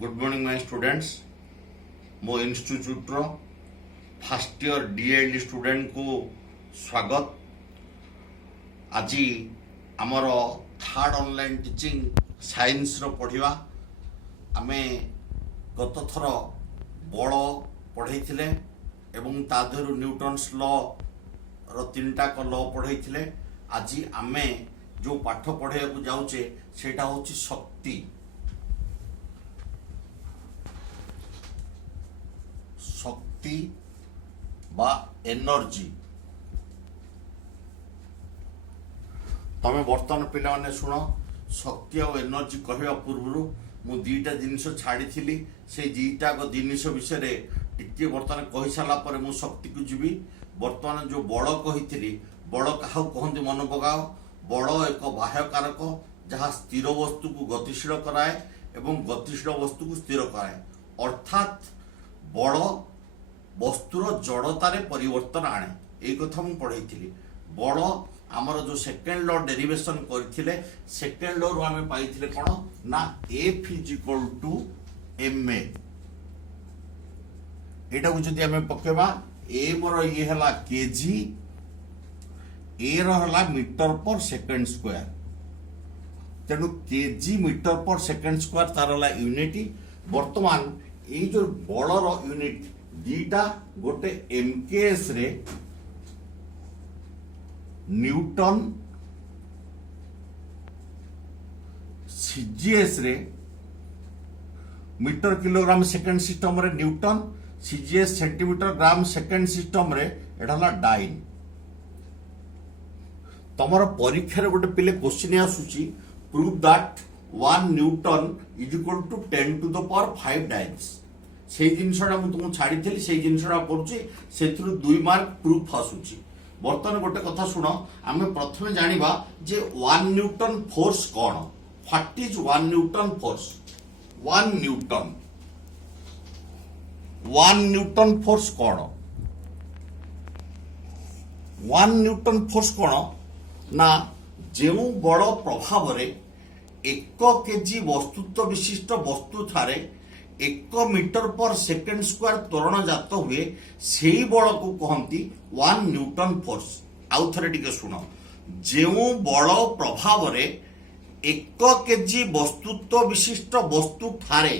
Good morning my students. मो institute row first year DLD student को स्वागत। आज आमर थर्ड ऑनलाइन टीचिंग साइंस रो पढ़िवा। आमे गत थर बल पढ़ई थिले एवं ताधरु न्यूटन्स लॉ रो तीनटा को लॉ पढ़ई थिले। आज आमे जो पाठ पढ़ाया को जाउचे सेटा होची शक्ति। शक्ति बा एनर्जी। तमे बर्तमान पिला माने सुनो, शक्ति और एनर्जी कहवा पूर्व मु दीटा जिनिस छाड़ी थी। से दीटा जिनिस विषय टिके बर्तमान कही सारा पर मु शक्ति को जीवी। बर्तमान जो बड़ कही बड़ क्या कहते मन पकाओ। बड़ एक बाह्य कारक जहाँ स्थिर वस्तु को गतिशील कराए एवं गतिशील वस्तु को स्थिर कराए। अर्थात बड़ वस्तुर जड़तार परिवर्तन आने। ये कथा मुझे पढ़ई थी। बड़ आमर जो सेकेंड लॉ डेरिवेशन करथिले, सेकेंड लॉ रो आमे पाइथिले कोन ना F = ma। एटा को जदि आमे पकेबा M रो ये हला kg, A रो हला मीटर पर सेकेंड स्क्वायर। तेनु kg मीटर पर सेकेंड स्क्वायर तार हला यूनिट। वर्तमान ये जो बड़ रो यूनिट दीटा गोटे MKS रे न्यूटन, CGS रे मीटर किलोग्राम सेकेंड सिस्टम रे Newton, CGS centimetre gram second system रे एडाला डाइन। तमर परीक्षा रे गोटे पिले क्वेश्चन आसुची, प्रूव दैट 1 न्यूटन = 10⁵ डाइन्स। से जिनसटा मु तुमको छाड़ी थी, से जिनसटा करूची से 2 मार्क प्रूफ आसुची। बर्तमान गोटे कथा शुण, आम प्रथम जानिबा जे 1 न्यूटन फोर्स कौन। What is 1 Newton force. 1 Newton force कौन। 1 न्यूटन फोर्स कौन ना जो बड़ प्रभाव रे 1 केजी वस्तुत्व विशिष्ट वस्तु थारे 1 मीटर पर सेकेंड स्क्वायर त्वरण जात हुए से बल को कहती 1 न्यूटन फोर्स। आउ थे टिके शुण, जो बल प्रभाव रे 1 केजी वस्तुत्व विशिष्ट वस्तु ठारे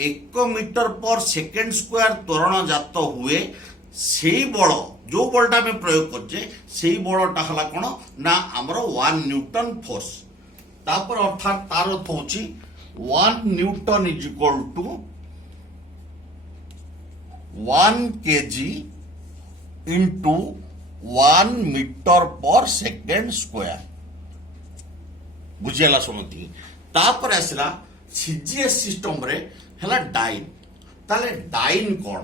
1 मीटर पर सेकेंड स्क्वायर त्वरण जात हुए से बल, जो बलटा में प्रयोग करछे से बलटा हला कोन ना हमरो 1 न्यूटन फोर्स। तापर अर्थात तार अर्थ होची 1 न्यूटन = 1 kg into 1 मीटर पर सेकेंड स्क्वायर। बुझेला सुनती। तापर आसला CGS सिस्टम रे हला डाइन। ताले डाइन कौन।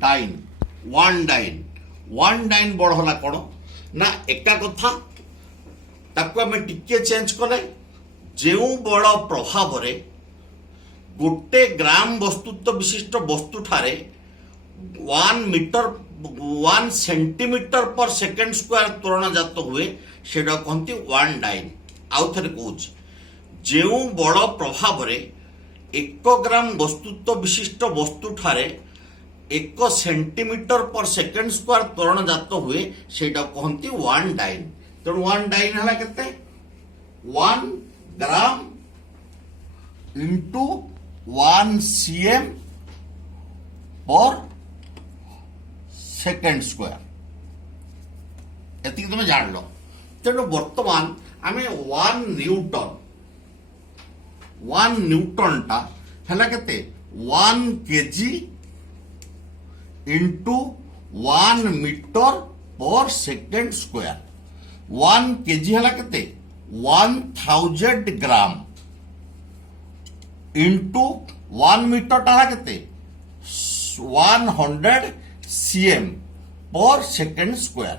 डाइन 1 डाइन बड़ हला कौन ना एका कथा ताको आमे टिके चेंज कले। जो बड़ प्रभाव रे गोटे ग्राम वस्तुत्व विशिष्ट वस्तु ठारे 1 सेंटीमीटर पर सेकेंड स्क्वायर त्वरण जात हुए सेटा कहती 1 डाइन। आउ थे कहूँ, जो बड़ प्रभाव रे 1 ग्राम वस्तुत्व विशिष्ट वस्तु ठारे 1 सेंटीमीटर पर सेकेंड स्क्वायर त्वरण जात हुए सेटा कहती 1 डाइन। तेणु 1 डाइन है केते 1 gram into 1 cm per second square. एति तुम जान लो। तेणु वर्तमान आमे 1 न्यूटन टा है केते 1 केजी इंटू 1 मीटर पर सेकेंड स्क्वायर। 1 केजी है केते 1000 ग्राम इंटू 1 मीटर टा केते 100 cm per second square.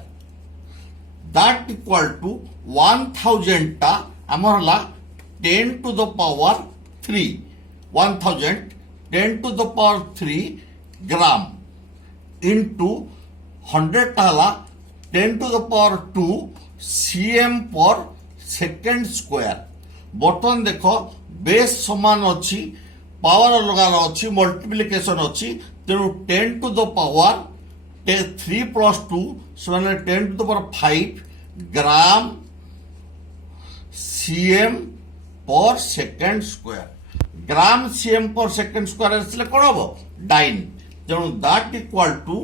That equal to 1000 टा आमर हला 10⁻³ 1000 10⁻³ ग्राम इंटू 100 टा हला 10⁻² cm पर सेकेंड स्क्वायर बर्तमान देख बेस समान अच्छी पावर अलग अच्छी मल्टीप्लिकेशन अच्छी तेणु 10 टू द पावर 3 प्लस 2 से 10 to the power 5 gram cm per second square gram cm per second square आसले कौन हम डाइन तेणु that equal to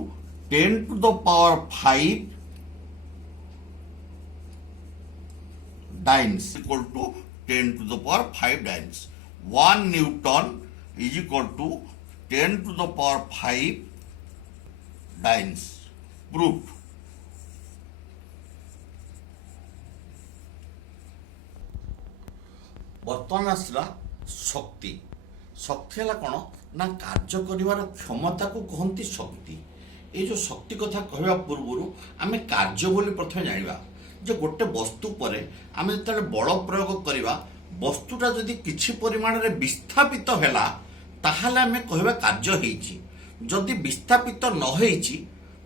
10 to the power 5 dynes equal to 10 to the power 5 dynes. 1 Newton is equal to 10 to the power 5 dynes. Proved. बर्तमान आसला शक्ति शक्ति है कौन ना कार्य कर क्षमता को कहती शक्ति ये जो शक्ति कथा कहवा पूर्व आम कार्य बोली प्रथम जाना जे गोटे वस्तु पर आम जो बल प्रयोग करवा वस्तुटा जदि किछि परिमाण रे विस्थापित हैला ताहाले आम कहवा कार्य होईछि जदि विस्थापित न होईछि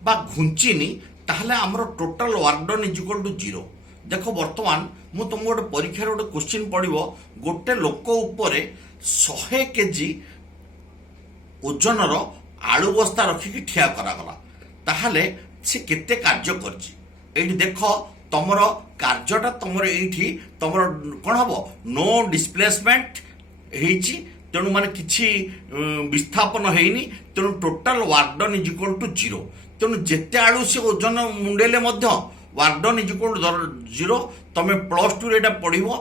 बा घुंचिनी ताहाले हमर total work done is equal to 0 देखो वर्तमान मु तुम गोटे परीक्षा गोटे क्वेश्चन पड़ो गोटे लोक उपर 100 केजी ओजनर आलू बस्ता रखिकी ठिया करागला ताहाले से केते कार्य करछि एठी देख तमर कार्यटा तमर एठी तमर कौन हम नो डिस्प्लेसमेंट होईछि तेणु माने किछि विस्थापन होईनी तेणु total work done is equal to 0 तेणु जेते आलू से ओजन मुंडेले मध्य work done is equal to 0 तमे प्लस 2 रेटा पढ़िबो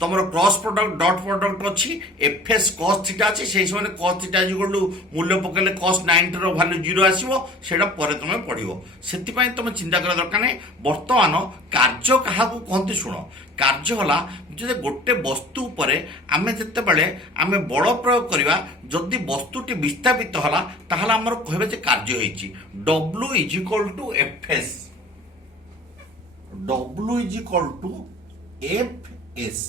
तमर क्रॉस प्रोडक्ट डॉट प्रोडक्ट अछि एफएस cos थीटा अछि सेहि समय cos theta is equal to मूल्य पकेले cos 90 रो वैल्यू 0 आसीबो सेटा परे तमे पढ़िबो सेति पय तमे चिंता कर दरकार नै वर्तमान कार्य काहा को कहंती सुनो कार्य होला जे गोटे वस्तु उपरे आमे जत्ते बेले आमे बल प्रयोग करिवा जदि वस्तुटी विस्थापित होला ताहाला हमर कहबे जे कार्य होईछि W is equal to FS W is equal to FS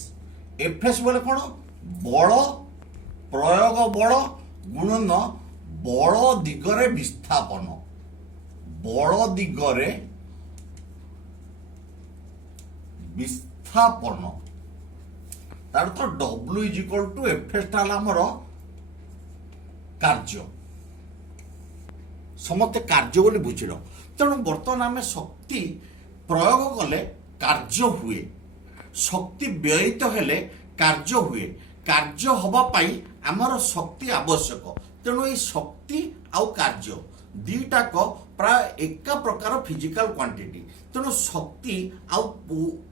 FS बोले कौन बल प्रयोग बल गुणन बल दिगरे विस्थापन बल दिगरे विस्थापन तार तो W is equal to FS टा हमर कार्य समस्त कार्य बोली बुझिल तेणु बर्तमान आम शक्ति प्रयोग कले कार्य हुए शक्ति व्ययित हेले कार्य हुए कार्य हवा पाई आमर शक्ति आवश्यक तेणु ये शक्ति आउ कार्य दीटाक प्राय एक प्रकार फिजिकल क्वांटिटी तेणु शक्ति आउ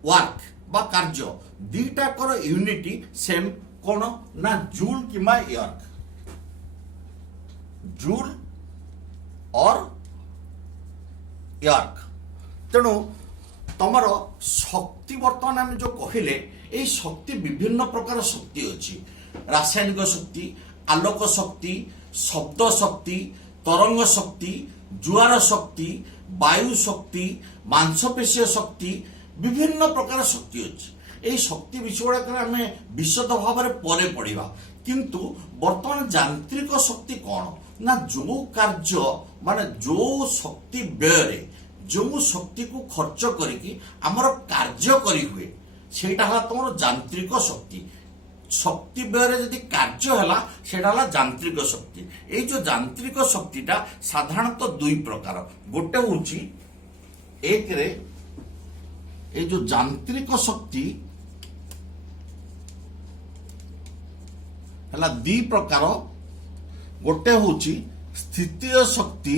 वर्क बा कार्य दीटाकर यूनिटी सेम कौन ना जूल किमा यर्क जूल और यर्क तेणु तमर शक्ति बर्तमान आम जो कहले ये शक्ति विभिन्न प्रकार शक्ति अच्छी रासायनिक शक्ति आलोक शक्ति शब्द शक्ति तरंग शक्ति जुआर शक्ति वायु शक्ति मांसपेशीय शक्ति विभिन्न प्रकार शक्ति अच्छी ये शक्ति विषय गुड़ाक आम विशद भाव में परे पढ़ा किंतु वर्तमान यांत्रिक शक्ति कौन ना जो कार्य माने जो शक्ति व्यय जो शक्ति को खर्च करिकी आमर कार्य करी हुए सेटा हला तमर यांत्रिक शक्ति शक्ति व्यय यदि कार्य हला सेटा हला यांत्रिक शक्ति ए जो यांत्रिक शक्तिटा साधारणतः दुई प्रकार गोटे होची एक रे ए जो यांत्रिक शक्ति हला दी प्रकार गोटे होची स्थितीय शक्ति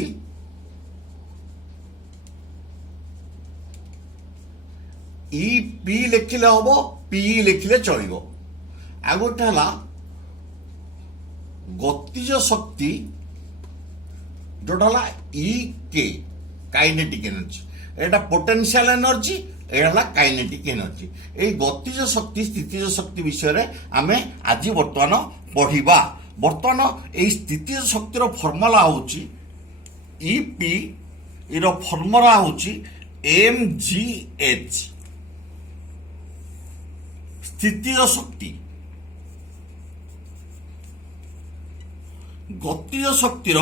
ई पी लिखिले हम पी लिखिले चलो आ गोटे है गतिज शक्ति जोटा है ई के काइनेटिक एनर्जी एटा पोटेंशियल एनर्जी एटा काइनेटिक एनर्जी ए गतिज शक्ति स्थितिज शक्ति विषय आम आज बर्तमान पढ़ा बर्तमान ये स्थितिज शक्तिर फर्मुला होची ई पी इर फर्मुला होची mgh स्थितीय शक्ति गतिज शक्तिर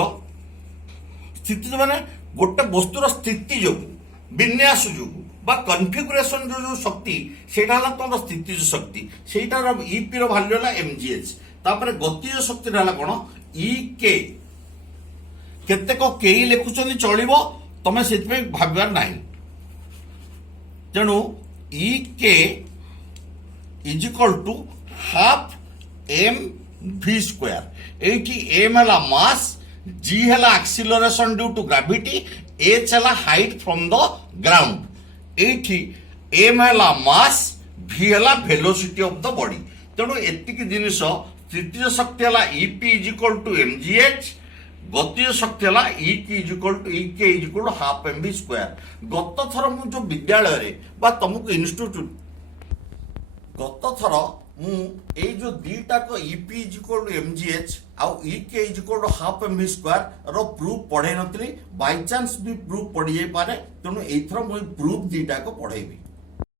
स्थिति माने गोटे वस्तुर स्थिति जो विन्यास जो বা কনফিগুরেশন जो শক্তি সেটা হলো তোমার স্থিতিজ শক্তি সেইটার ইপি র ভ্যালু হলো এমজিএচ তারপরে গতিজ শক্তি হলো কোন ইকে কেতেক কেই লেখুଛନ୍ତି চলিব তুমি সেপাই ভাবিবার নাই তেণু KE is equal to half m v square এইটি এম হলা মাস জি হলা acceleration due to gravity h হলা হাইট ফ্রম দ গ্রাউন্ড এইটি এম হলা মাস ভি হলা ভেলোসিটি অফ দ বডি তেণু এতিকি জিনিস স্থিতিজ শক্তি হলা PE is equal to mgh গতীয় শক্তি হলা KE is equal to half m v square গত থর মু যে বিদ্যালয় বা তমକୁ ইনস্টিट्यूट গত থর ମୁଁ ଏଇ ଯୋଉ ଦିଟାକ ଇପି ଇଜ ଇକ୍ୱାଲ ଟୁ ଏମଜିଏଚ୍ ଆଉ E K is equal to half MV square ର ପ୍ରୁଫ୍ ପଢେଇ ନଥିଲି ବାଇଚାନ୍ସ ବି ପ୍ରୁଫ୍ ପଡିଯାଇପାରେ ତେଣୁ ଏଇଥର ମୁଁ ପ୍ରୁଫ୍ ଦିଟାକ ପଢେଇବି।